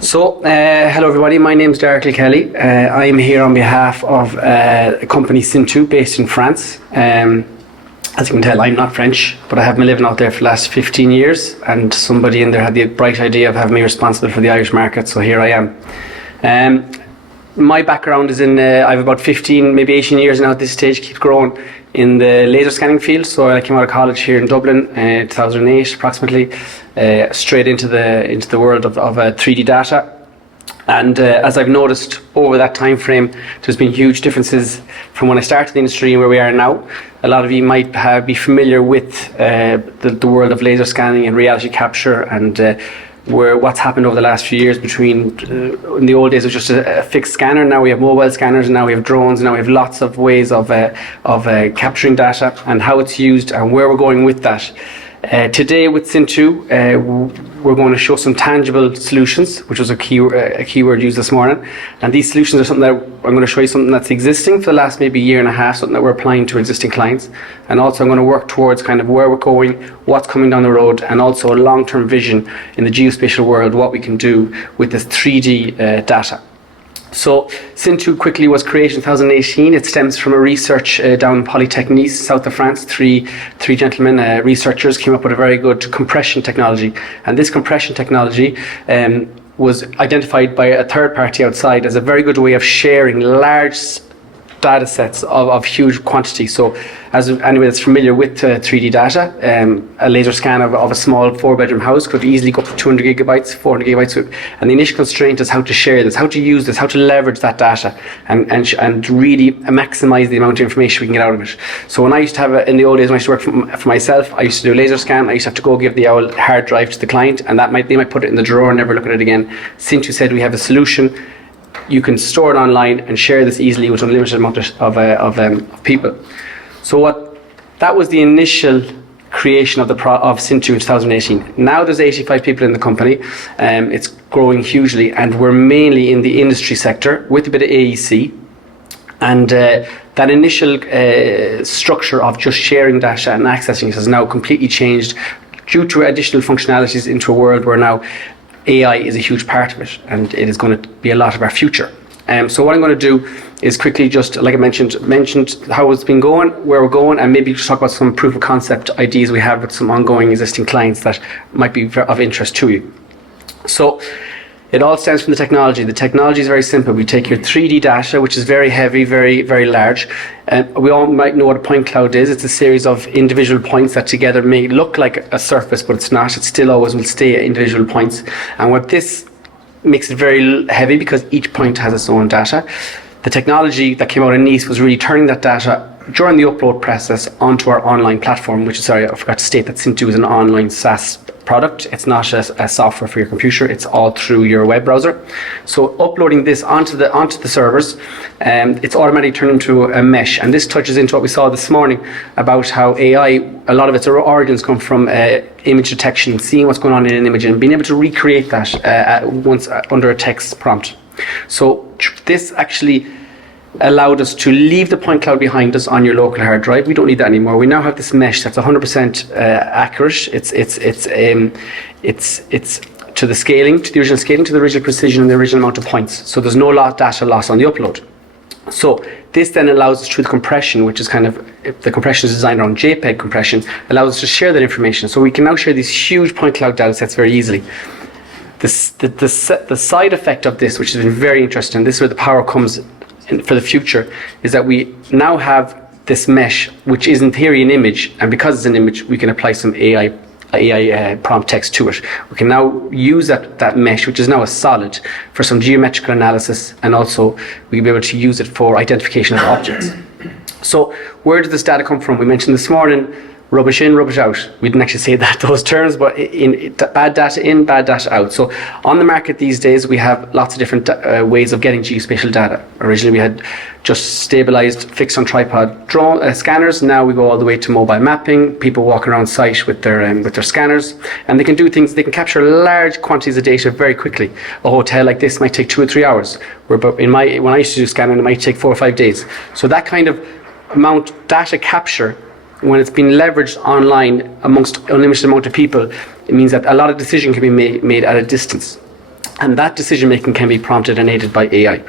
Hello everybody, my name is Daire Kilkelly. I'm here on behalf of a company CitA based in France. As you can tell, I'm not French, but I have been living out there for the last 15 years, and somebody in there had the bright idea of having me responsible for the Irish market, so here I am. My background is in, I have about 15, maybe 18 years now at this stage, keep growing, in the laser scanning field. So I came out of college here in Dublin, 2008 approximately, straight into the world of 3D data. And as I've noticed over that time frame, there's been huge differences from when I started the industry and where we are now. A lot of you might be familiar with the world of laser scanning and reality capture, and what's happened over the last few years between, in the old days it was just a fixed scanner, now we have mobile scanners, and now we have drones, and now we have lots of ways of capturing data and how it's used and where we're going with that. Today with CitA, we're going to show some tangible solutions, which was a keyword used this morning. And these solutions are something that I'm going to show you something that's existing for the last maybe year and a half, something that we're applying to existing clients. And also I'm going to work towards kind of where we're going, what's coming down the road, and also a long-term vision in the geospatial world, what we can do with this 3D data. So CitA quickly was created in 2018. It stems from a research down in Polytechnique, south of France. Three gentlemen, researchers, came up with a very good compression technology. And this compression technology was identified by a third party outside as a very good way of sharing large data sets of huge quantity. So as anyone that's familiar with 3D data, a laser scan of a small 4-bedroom house could easily go up to 200 gigabytes, 400 gigabytes. And the initial constraint is how to share this, how to use this, how to leverage that data and really maximize the amount of information we can get out of it. So when I used to have, in the old days when I used to work for myself, I used to do a laser scan. I used to have to go give the old hard drive to the client, and they might put it in the drawer and never look at it again. CitA said we have a solution. You can store it online and share this easily with an unlimited amount of people. So that was the initial creation of CitA in 2018. Now there's 85 people in the company. It's growing hugely, and we're mainly in the industry sector with a bit of AEC. And that initial structure of just sharing data and accessing it has now completely changed due to additional functionalities into a world where now AI is a huge part of it, and it is going to be a lot of our future. So what I'm going to do is quickly, just like I mentioned how it's been going, where we're going, and maybe just talk about some proof of concept ideas we have with some ongoing existing clients that might be of interest to you. So it all stems from the technology. The technology is very simple. We take your 3D data, which is very heavy, very, very large. We all might know what a point cloud is. It's a series of individual points that together may look like a surface, but it's not. It still always will stay individual points. And what this makes it very heavy, because each point has its own data. The technology that came out in Nice was really turning that data during the upload process onto our online platform, which is, sorry, I forgot to state that CitA is an online SaaS product. It's not a software for your computer. It's all through your web browser. So uploading this onto the servers, it's automatically turned into a mesh. And this touches into what we saw this morning about how AI, a lot of its origins come from image detection, seeing what's going on in an image and being able to recreate that once under a text prompt. So this actually allowed us to leave the point cloud behind us on your local hard drive. We don't need that anymore. We now have this mesh that's 100% accurate. It's to the scaling, to the original scaling, to the original precision, and the original amount of points. So there's no data loss on the upload. So this then allows us, through the compression, which is kind of, the compression is designed around JPEG compression, allows us to share that information. So we can now share these huge point cloud data sets very easily. The side effect of this, which has been very interesting, this is where the power comes for the future, is that we now have this mesh, which is in theory an image, and because it's an image, we can apply some AI prompt text to it. We can now use that mesh, which is now a solid, for some geometrical analysis, and also we can be able to use it for identification of objects. So where did this data come from? We mentioned this morning, rubbish in, rubbish out. We didn't actually say those terms, but bad data in, bad data out. So on the market these days, we have lots of different ways of getting geospatial data. Originally, we had just stabilized, fixed on tripod drone scanners. Now we go all the way to mobile mapping. People walk around site with their scanners, and they can do things. They can capture large quantities of data very quickly. A hotel like this might take 2 or 3 hours. When I used to do scanning, it might take 4 or 5 days. So that kind of amount data capture, when it's been leveraged online amongst an unlimited amount of people, it means that a lot of decision can be made at a distance. And that decision making can be prompted and aided by AI.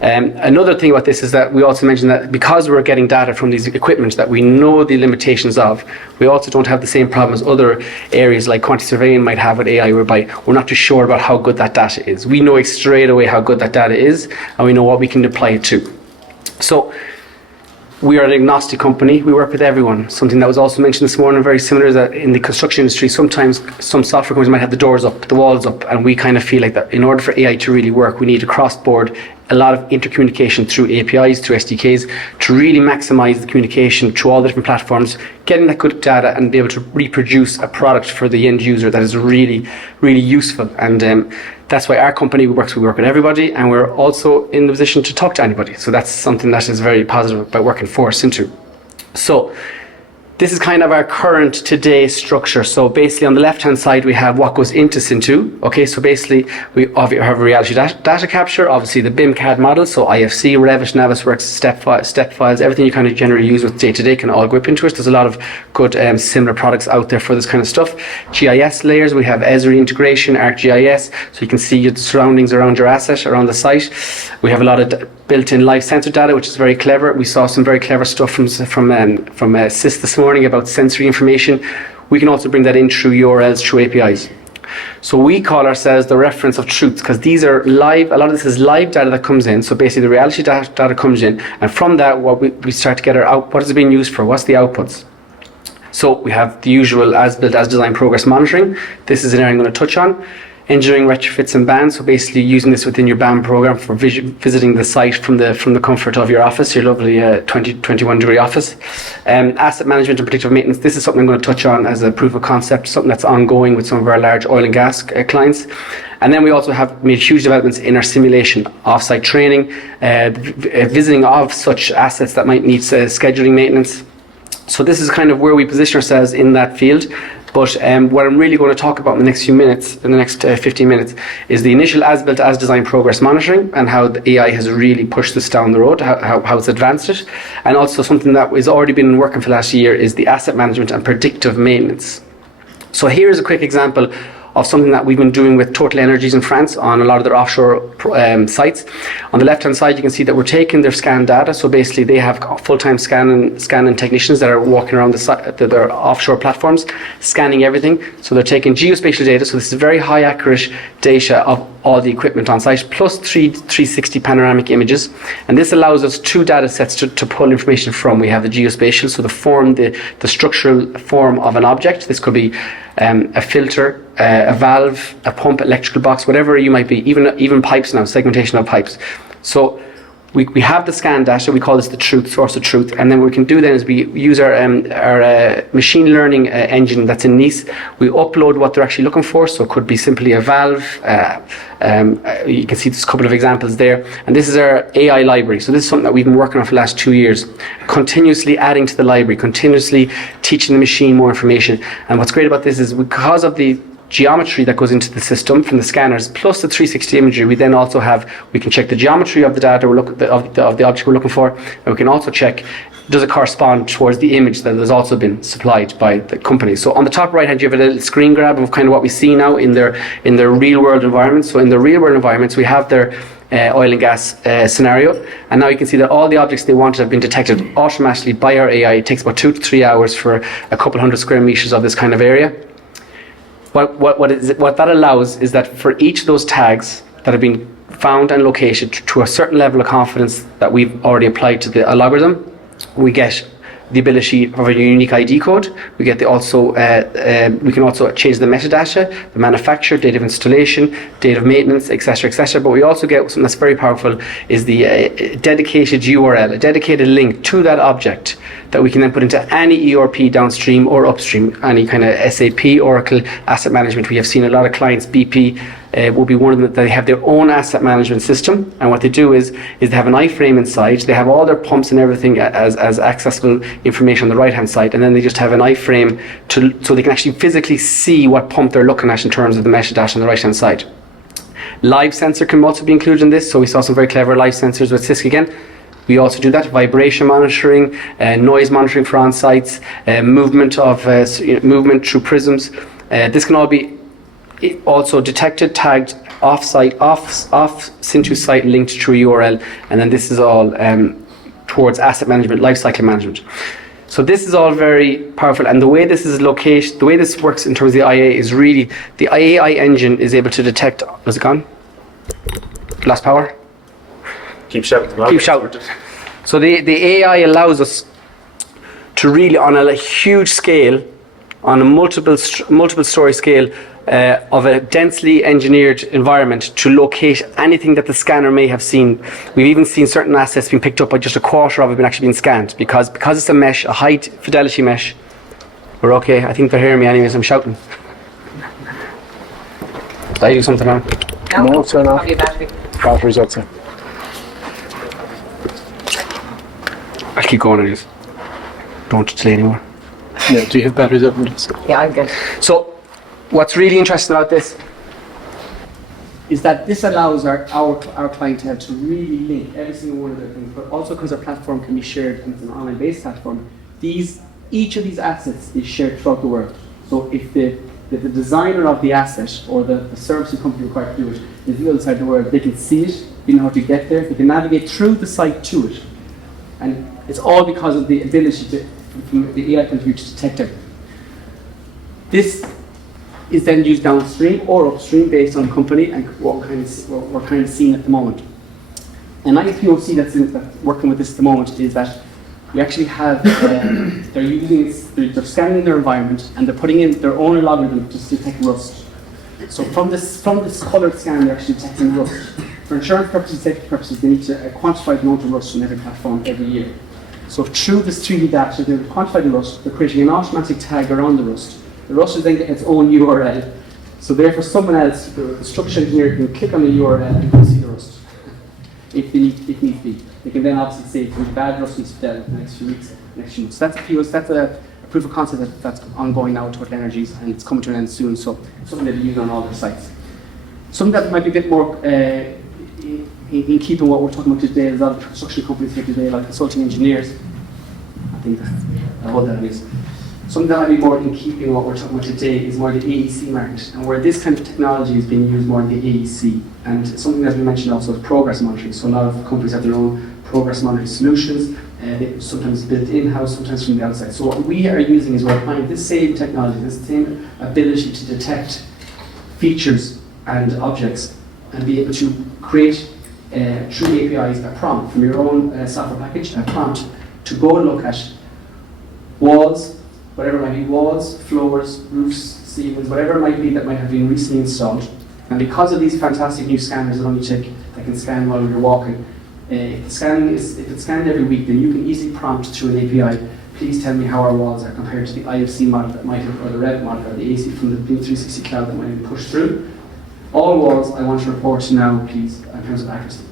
Another thing about this is that we also mentioned that because we're getting data from these equipment that we know the limitations of, we also don't have the same problem as other areas like quantity surveying might have with AI, whereby we're not too sure about how good that data is. We know straight away how good that data is, and we know what we can apply it to. So we are an agnostic company. We work with everyone. Something that was also mentioned this morning, very similar, is that in the construction industry, sometimes some software companies might have the doors up, the walls up, and we kind of feel like that in order for AI to really work, we need a cross-board, a lot of intercommunication through APIs, through SDKs, to really maximize the communication through all the different platforms, getting that good data and be able to reproduce a product for the end user that is really, really useful. And that's why our company works with everybody, and we're also in the position to talk to anybody. So that's something that is very positive about working for CitA. So this is kind of our current today structure. So basically on the left hand side we have what goes into CitA. Okay, so basically we have a reality data capture, obviously the BIM CAD model, so IFC, Revit, Navisworks, step files, everything you kind of generally use with day to day can all go up into it. There's a lot of good similar products out there for this kind of stuff. GIS layers, we have Esri integration, ArcGIS, so you can see the surroundings around your asset, around the site. We have a lot of built-in live sensor data, which is very clever. We saw some very clever stuff from CIS this morning about sensory information. We can also bring that in through URLs, through APIs. So we call ourselves the reference of truth, because these are live, a lot of this is live data that comes in. So basically the reality data comes in, and from that what we start to get what is it being used for, what's the outputs. So we have the usual as-built, as-design progress monitoring. This is an area I'm going to touch on. Engineering retrofits and BAM, so basically using this within your BAM program for visiting the site from the comfort of your office, your lovely 21 degree office. Asset management and predictive maintenance, this is something I'm going to touch on as a proof of concept, something that's ongoing with some of our large oil and gas clients. And then we also have made huge developments in our simulation, off-site training, visiting of such assets that might need scheduling maintenance. So this is kind of where we position ourselves in that field. But what I'm really going to talk about in the next few minutes, in the next 15 minutes, is the initial as-built, as-designed progress monitoring and how the AI has really pushed this down the road, how it's advanced it. And also something that has already been working for the last year is the asset management and predictive maintenance. So here's a quick example of something that we've been doing with Total Energies in France on a lot of their offshore sites. On the left-hand side, you can see that we're taking their scan data. So basically, they have full-time scanning technicians that are walking around their offshore platforms, scanning everything. So they're taking geospatial data. So this is very high accurate data of all the equipment on site, plus 360 panoramic images. And this allows us two data sets to pull information from. We have the geospatial, so the structural form of an object. This could be a filter, a valve, a pump, electrical box, whatever you might be, even pipes now, segmentation of pipes. So we have the scan data, we call this the truth, source of truth, and then what we can do then is we use our machine learning engine that's in Nice. We upload what they're actually looking for, so it could be simply a valve. You can see there's a couple of examples there, and this is our AI library. So this is something that we've been working on for the last 2 years, continuously adding to the library, continuously teaching the machine more information. And what's great about this is because of the geometry that goes into the system from the scanners plus the 360 imagery, we can check the geometry of the data of the object we're looking for, and we can also check, does it correspond towards the image that has also been supplied by the company. So on the top right hand you have a little screen grab of kind of what we see now in their real world environments. So in the real world environments we have their oil and gas scenario, and now you can see that all the objects they wanted have been detected automatically by our AI. It takes about 2 to 3 hours for a couple hundred square meters of this kind of area. What that allows is that for each of those tags that have been found and located to a certain level of confidence that we've already applied to the algorithm, we get the ability of a unique ID code. We get we can also change the metadata, the manufacturer, date of installation, date of maintenance, etc., etc. But we also get something that's very powerful, is the dedicated URL, a dedicated link to that object that we can then put into any ERP downstream or upstream, any kind of SAP, Oracle, asset management. We have seen a lot of clients, BP will be one of them, they have their own asset management system, and what they do is they have an iframe inside. They have all their pumps and everything as accessible information on the right hand side, and then they just have an iframe so they can actually physically see what pump they're looking at in terms of the metadata on the right hand side. Live sensor can also be included in this, so we saw some very clever live sensors with CIS again. We also do that, vibration monitoring, noise monitoring for on-sites, movement through prisms. This can all be it also detected, tagged, off-site, off Cintu site linked to a URL, and then this is all towards asset management, lifecycle management. So this is all very powerful, and the way this is located, the way this works in terms of the IA is really, the AI engine is able to detect, was it gone? Lost power? Keep shouting. Keep shouting. So the AI allows us to really, on a huge scale, on a multiple story scale of a densely engineered environment, to locate anything that the scanner may have seen. We've even seen certain assets being picked up by just a quarter of it actually being scanned, because it's a mesh, a high fidelity mesh. We're okay. I think they're hearing me anyways. I'm shouting. Did I do something wrong? No, it's not. Batteries outside. I'll keep going anyways. Don't delay anymore. Yeah, do you have batteries up? Yeah, I'm good. So, what's really interesting about this is that this allows our clientele to really link every single one of their things, but also because our platform can be shared and it's an online-based platform, each of these assets is shared throughout the world. So if the designer of the asset or the servicing company required to do it is the other side of the world, they can see it, they know how to get there, they can navigate through the site to it. And it's all because of the ability from the AI point of view to detect it. This is then used downstream or upstream based on the company and what we're kind of seeing at the moment. A nice POC that's working with this at the moment is that we actually have, they're scanning their environment and they're putting in their own algorithm to detect rust. So from this colored scan, they're actually detecting rust. For insurance purposes, safety purposes, they need to quantify the amount of rust on every platform every year. So through this 3D data, they're quantifying the rust, they're creating an automatic tag around the rust. The rust is then getting its own URL. So therefore someone else, the structural engineer, can click on the URL and can see the rust, if need be. They can then obviously say it's bad rust needs to be dealt with in the next few weeks, next few months. That's a proof of concept that's ongoing now with Total Energies, and it's coming to an end soon, so something they'll use on all their sites. Something that might be a bit more in keeping with what we're talking about today, there's a lot of construction companies here today, like consulting engineers. I think that's what that is. Something that might be more in keeping with what we're talking about today is more the AEC market, and where this kind of technology is being used more in the AEC. And something that we mentioned also is progress monitoring. So a lot of companies have their own progress monitoring solutions, they sometimes built in-house, sometimes from the outside. So what we are using is we're applying this same technology, this same ability to detect features and objects and be able to create through APIs a prompt from your own software package, a prompt to go and look at walls, whatever it might be, walls, floors, roofs, ceilings, whatever it might be that might have been recently installed. And because of these fantastic new scanners that can scan while you're walking, if it's scanned every week, then you can easily prompt through an API, please tell me how our walls are compared to the IFC model that might have, or the Revit model, or the AC from the BIM 360 cloud that might have been pushed through. All walls I want to report now, please, in terms of accuracy.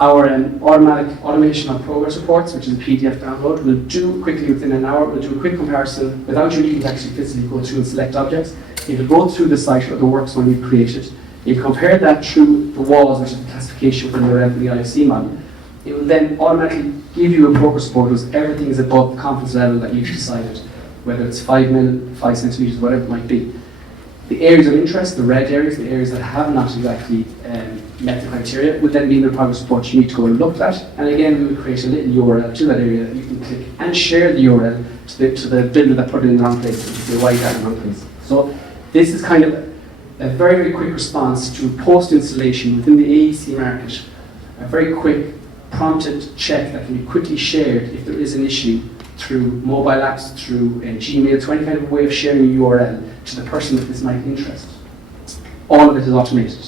Our automatic automation of progress reports, which is a PDF download, will do quickly within an hour. We'll do a quick comparison without you needing to actually physically go through and select objects. It will go through the site or the works when you've created. You compare that through the walls, which is the classification from the Revit and the IFC model. It will then automatically give you a progress report because everything is above the confidence level that you've decided, whether it's 5 mm, 5 centimeters, whatever it might be. The areas of interest, the red areas, the areas that have not exactly met the criteria, would then be in the progress report you need to go and look at. And again, we would create a little URL to that area that you can click and share the URL to the builder that put it in the wrong place, if you say why that in the wrong place. So this is kind of a very, very quick response to post-installation within the AEC market, a very quick prompted check that can be quickly shared if there is an issue through mobile apps, through Gmail, to any kind of way of sharing a URL to the person that this might interest. All of it is automated,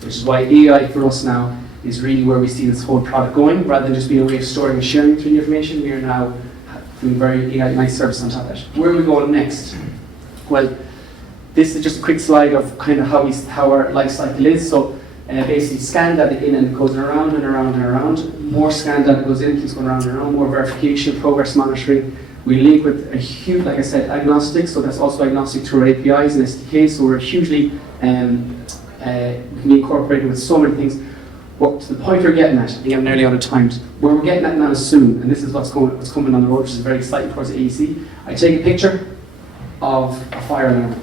which is why AI for us now is really where we see this whole product going. Rather than just being a way of storing and sharing 3D information, we are now doing very AI nice service on top of that. Where are we going next? Well, this is just a quick slide of kind of how our life cycle is. So basically scan data in and it goes around and around and around. More scan data goes in, keeps going around and around. More verification, progress monitoring. We link with a huge, like I said, agnostic. So that's also agnostic to our APIs and SDKs. So we're hugely can be incorporated with so many things. Well, to the point we're getting at, I think I'm nearly out of time. Where we're getting at now soon, and this is what's coming on the road, which is very exciting towards AEC. I take a picture of a fire alarm,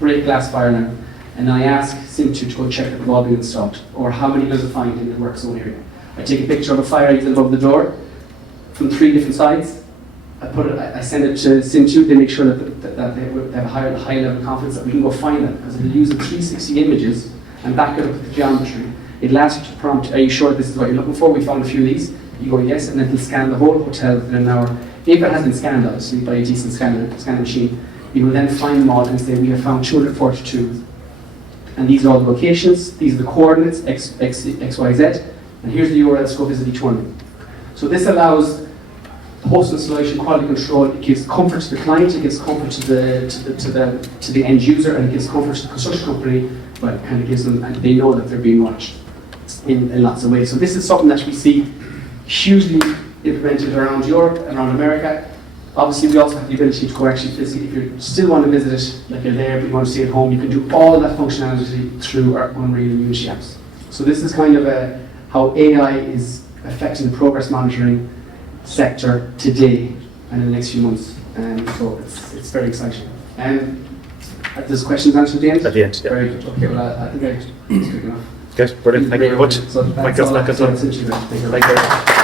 break glass fire alarm, and I ask Sim2 to go check that they've all been installed, or how many does it find in the work zone area. I take a picture of a fire exit above the door from 3 different sides. I send it to Sim2. They make sure that they have a high level of confidence that we can go find that, because it'll use the 360 images and back it up with the geometry. It'll ask you to prompt, are you sure this is what you're looking for? We found a few of these. You go yes, and then it'll scan the whole hotel within an hour. If it has been scanned, obviously, by a decent scanning machine, you will then find them all and say, we have found 242. And these are all the locations, these are the coordinates, X, Y, Z, and here's the URL, let's go visit each one. So this allows post installation quality control. It gives comfort to the client, it gives comfort to the end user, and it gives comfort to the construction company. Well, it kind of gives them, and they know that they're being watched in lots of ways. So this is something that we see hugely implemented around Europe and around America. Obviously, we also have the ability to go actually physically. If you still want to visit it, like you're there, but you want to stay at home, you can do all of that functionality through our Unreal and Unity apps. So this is kind of how AI is affecting the progress monitoring sector today and in the next few months. So it's very exciting. Are those questions answered at the end? At the end, yeah. Very good. Okay, well, I think I was quick enough. Good, brilliant. Thank you very much. So that's Michael, all I have to say. Thank you very much.